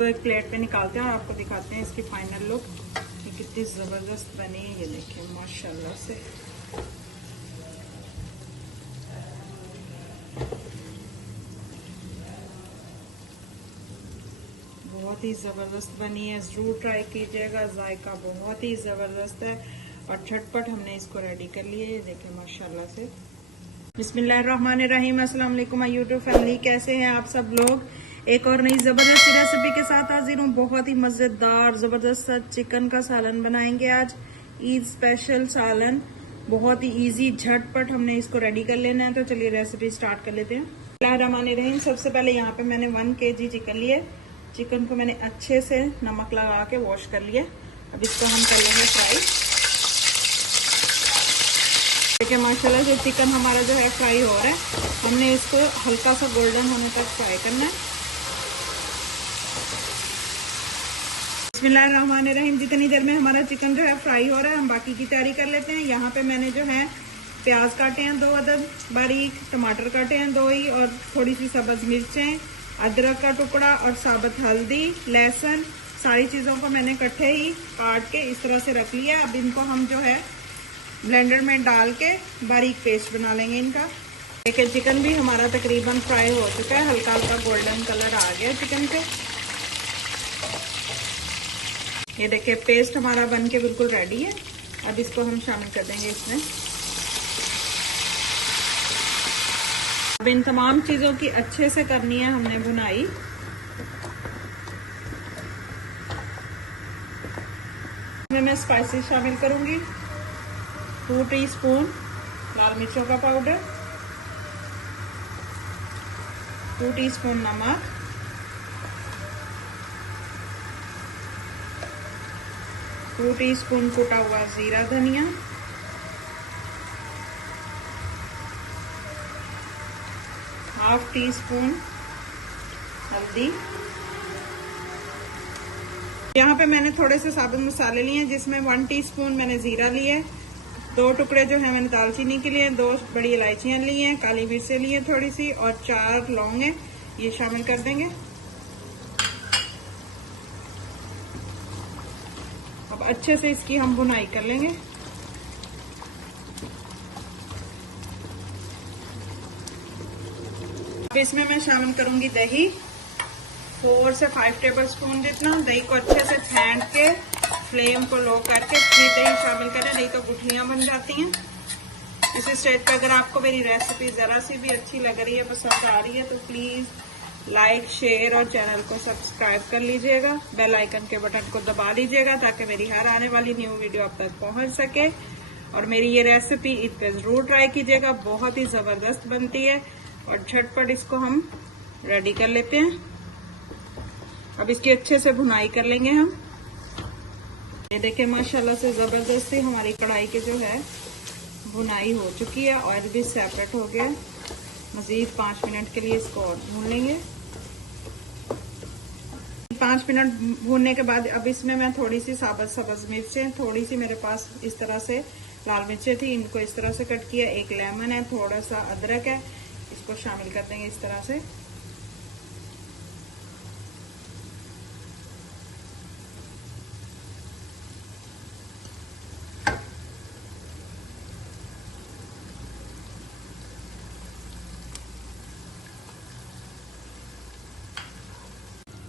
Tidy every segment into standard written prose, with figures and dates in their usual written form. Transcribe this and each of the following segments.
इसको एक प्लेट पे निकालते हैं और आपको दिखाते हैं इसकी फाइनल लुक कि कितनी जबरदस्त बनी है। ये देखिए माशाल्लाह से बहुत ही ज़बरदस्त बनी है। ज़रूर ट्राई कीजिएगा, जायका बहुत ही ज़बरदस्त है और झटपट हमने इसको रेडी कर लिया है। ये देखिए माशाल्लाह से। बिस्मिल्लाहिर्रहमानिर्रहीम। अस्सलाम वालेकुम यूट्यूब फैमिली, कैसे हैं आप सब लोग। एक और नई ज़बरदस्त रेसिपी के साथ हाजिर हूँ। बहुत ही मज़ेदार ज़बरदस्त चिकन का सालन बनाएंगे आज, ईद स्पेशल सालन। बहुत ही इजी, झटपट हमने इसको रेडी कर लेना है। तो चलिए रेसिपी स्टार्ट कर लेते हैं। बिस्मिल्लाहिर्रहमानिर्रहीम। सबसे पहले यहाँ पे मैंने 1 kg चिकन लिए। चिकन को मैंने अच्छे से नमक लगा के वॉश कर लिया। अब इसको हम कर लेंगे फ्राई। देखिए माशाल्लाह से चिकन हमारा जो है फ्राई हो रहा है। हमने इसको हल्का सा गोल्डन होने तक फ्राई करना है। बिस्मिल्लाहिर्रहमानिर्रहीम। जितनी देर में हमारा चिकन जो है फ्राई हो रहा है, हम बाकी की तैयारी कर लेते हैं। यहाँ पे मैंने जो है प्याज काटे हैं 2 अदद बारीक, टमाटर काटे हैं 2 ही, और थोड़ी सी सब्ज मिर्चें, अदरक का टुकड़ा और साबुत हल्दी, लहसुन, सारी चीज़ों को मैंने इकट्ठे ही काट के इस तरह से रख लिया। अब इनको हम जो है ब्लेंडर में डाल के बारीक पेस्ट बना लेंगे इनका। देखिए चिकन भी हमारा तकरीबन फ्राई हो चुका है, हल्का हल्का गोल्डन कलर आ गया चिकन पे। ये देखिए पेस्ट हमारा बन के बिल्कुल रेडी है। अब इसको हम शामिल कर देंगे इसमें। अब इन तमाम चीज़ों की अच्छे से करनी है हमने भुनाई। इसमें मैं स्पाइसेस शामिल करूंगी। 2 टीस्पून लाल मिर्चों का पाउडर, 2 टीस्पून नमक, 2 टीस्पून कुटा हुआ जीरा धनिया, 1/2 टीस्पून हल्दी। यहाँ पे मैंने थोड़े से साबुत मसाले लिए हैं, जिसमें 1 टीस्पून मैंने जीरा लिए, 2 टुकड़े जो है मैंने दालचीनी के लिए, 2 बड़ी इलायचियां ली हैं, काली मिर्चें ली हैं थोड़ी सी, और 4 लौंग हैं, ये शामिल कर देंगे। अब अच्छे से इसकी हम भुनाई कर लेंगे। अब इसमें मैं शामिल करूंगी दही, 4 से 5 टेबलस्पून जितना। दही को अच्छे से फेंट के फ्लेम को लो करके फिर दही शामिल करें, नहीं तो गुठलियां बन जाती हैं। इस स्टेज पे अगर आपको मेरी रेसिपी जरा सी भी अच्छी लग रही है, पसंद आ रही है, तो प्लीज लाइक, शेयर और चैनल को सब्सक्राइब कर लीजिएगा। बेल आइकन के बटन को दबा लीजिएगा ताकि मेरी हर आने वाली न्यू वीडियो आप तक पहुंच सके। और मेरी ये रेसिपी ईद पे जरूर ट्राई कीजिएगा, बहुत ही जबरदस्त बनती है। और झटपट इसको हम रेडी कर लेते हैं। अब इसकी अच्छे से भुनाई कर लेंगे हम। ये देखिए माशाल्लाह से जबरदस्ती हमारी कढ़ाई के जो है भुनाई हो चुकी है, ऑयल भी सेपरेट हो गया। मजीद 5 मिनट के लिए इसको और भून लेंगे। 5 मिनट भूनने के बाद अब इसमें मैं थोड़ी सी साबुत सब्ज मिर्चें, थोड़ी सी मेरे पास इस तरह से लाल मिर्चें थी, इनको इस तरह से कट किया, 1 लेमन है, थोड़ा सा अदरक है, इसको शामिल कर देंगे इस तरह से।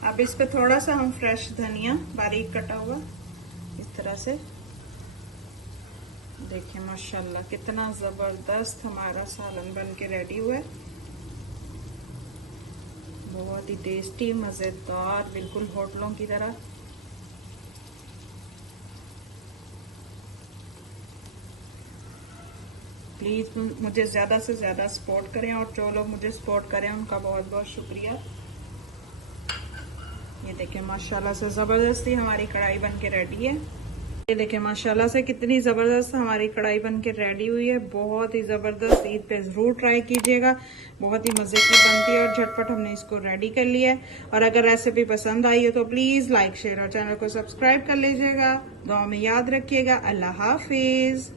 अब इस पे थोड़ा सा हम फ्रेश धनिया बारीक कटा हुआ इस तरह से। देखिए माशाल्लाह कितना जबरदस्त हमारा सालन बन के रेडी हुआ है। बहुत ही टेस्टी, मजेदार, बिल्कुल होटलों की तरह। प्लीज मुझे ज्यादा से ज्यादा सपोर्ट करें, और जो लोग मुझे सपोर्ट करें उनका बहुत बहुत शुक्रिया। ये देखिए माशाल्लाह से जबरदस्ती हमारी कढ़ाई बन के रेडी है। ये देखिए माशाल्लाह से कितनी जबरदस्त हमारी कढ़ाई बन के रेडी हुई है। बहुत ही जबरदस्त, ईद पे जरूर ट्राई कीजिएगा, बहुत ही मजे की बनती है। और झटपट हमने इसको रेडी कर लिया है। और अगर रेसिपी पसंद आई हो तो प्लीज लाइक, शेयर और चैनल को सब्सक्राइब कर लीजिएगा। दुआ में याद रखिएगा। अल्लाह हाफिज।